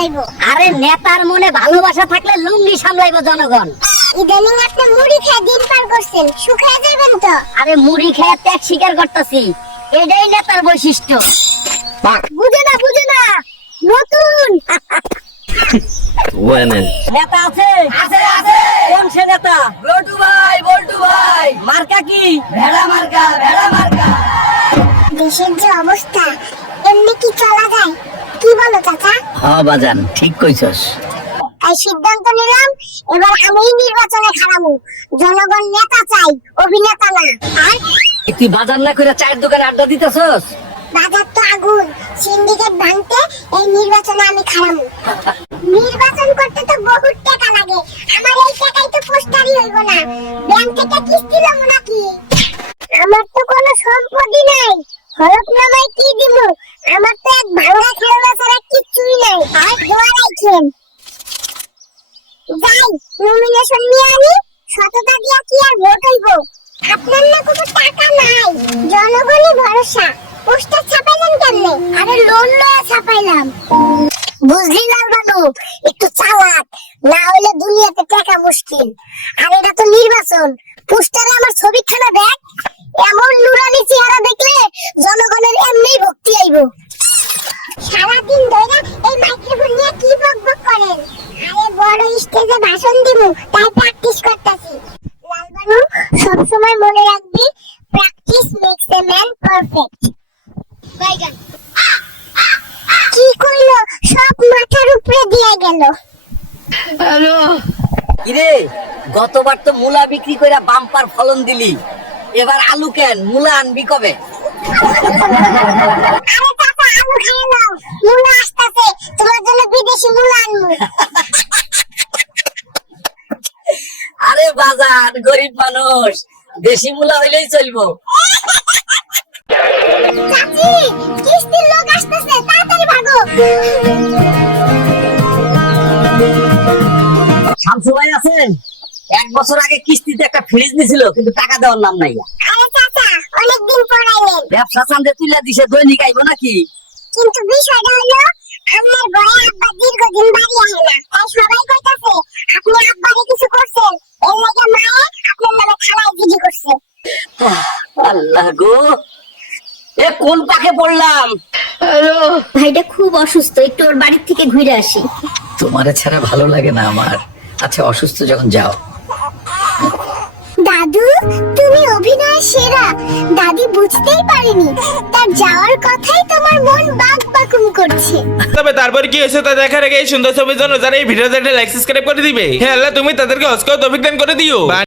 সামলাইবো। আরে নেতার মনে ভালোবাসা থাকলে লুঙ্গি সামলাইবো জনগণ। ইদানিং আপনি মুড়ি খেয়ে দিন পার করছেন, শুকায় যাবেন তো। আরে মুড়ি খেয়ে ত্যাগ স্বীকার করতেছি, এটাই নেতার বৈশিষ্ট্য। বুঝে না নতুন নেতা আছে আছে আছে। কোন সে নেতা? বল্টু ভাই মার্কা কি? ভেড়া মার্কা। দেশের যে অবস্থা, এমনি কি চলা যায়? কি বলো চাচা? হ্যাঁ বাজান, ঠিক কইছস। তাই সিদ্ধান্ত নিলাম, এবার আমিই নির্বাচনে খারামু। জনগণ নেতা চাই, অভিনেতা না। আর তুই বাজার না কইরা চায়ের দোকানে আড্ডা দিতেছস? বাজার তো আগুন, সিন্ডিকেট ভাঙতে এই নির্বাচনে আমি খারামু। নির্বাচন করতে তো বহুত টাকা লাগে, আমার এই টাকাই তো পোস্টারই হইব না। ব্যাংক থেকে কিস্তি লমু নাকি? আমার তো কোনো সম্পত্তি নাই, হলফনামায় কি দিমু? আমার তো এক ভাঙা খেলনা ছাড়া কিচ্ছুই নাই। আর দোয়া রাখেন, যাই নমিনেশন নিয়ে আনি, সততা দিয়া কি আর ভোট হইব? আপনার না কোনো টাকা নাই, জনগণই ভরসা। পোস্টার ছাপাইলেন কেমনে? আরে লোন লয়ে ছাপাইলাম। বুঝলি লাল বাবু, একটু চালাক না হইলে দুনিয়াতে টাকা মুশকিল। আর এটা তো নির্বাচন, পোস্টারে আমার ছবিখানা দেখ, এমন নুরানি চেহারা দেখলে জনগণের এমনিই ভক্তি আইব। সারাদিন ধরে এই মাইক্রোফোন নিয়ে কি বকবক করেন? আরে বড় স্টেজে ভাষণ দিমু, তাই প্র্যাকটিস করতেছি। লাল বাবু, সবসময় মনে রাখবি, practice makes a man perfect. বাইগান কি কইলো? সব মাথার উপরে দিয়ে গেল। কিরে, গতবার তো মূলা বিক্রি কইরা বাম্পার ফলন দিলি, এবার আলু কেন? মূলা আনবি কবে? আরে চাচা, আলু খেয়ে নাও, মুলা আসতেছে, তোমার জন্য বিদেশি মুলা আনবো। আরে বাজার, গরিব মানুষ, দেশি মূলা হইলেই চলবো। চাচি, কিস্তির লোক আসতেছে, তাড়াতাড়ি ভাগো। শামসু ভাই আছেন? 1 বছর আগে কিস্তিতে একটা ফ্রিজ নিছিল, কিন্তু টাকা দেওয়ার নাম নাই। আরে চাচা, অনেকদিন পড়াইলেন, ব্যবসা চান্দে তুইলা দিছে, দৈনিক আইবো নাকি? কিন্তু বিষয়টা হলো আমার বড় আব্বা দীর্ঘদিন বাড়ি আসে না, তাই সবাই কইতাছে আপনি আব্বারে কিছু করছেন, এর লাগি মায়ে আপনার নামে থানায় জিডি করছে। আল্লাহ গো, এ কোন পাকে পড়লাম? ভাইটা খুব অসুস্থ, একটু ওর বাড়ি থেকে ঘুরে আসি। তোমারে ছাড়া ভালো লাগে না আমার। আচ্ছা, অসুস্থ যখন যাও। দাদু, তুমি অভিনয় সেরা। দাদি বুঝতেই পারেনি, তার যাওয়ার কথাই তোমার মন বাক বাকুম করছে। তবে তারপর কি হয়েছে তা দেখার আগে এই সুন্দর ছবির জন্য যারা এই ভিডিওতে লাইক সাবস্ক্রাইব করে দিবে, হ্যাঁ আল্লাহ তুমি তাদেরকে হজকে তৌফিক দান করে দিও।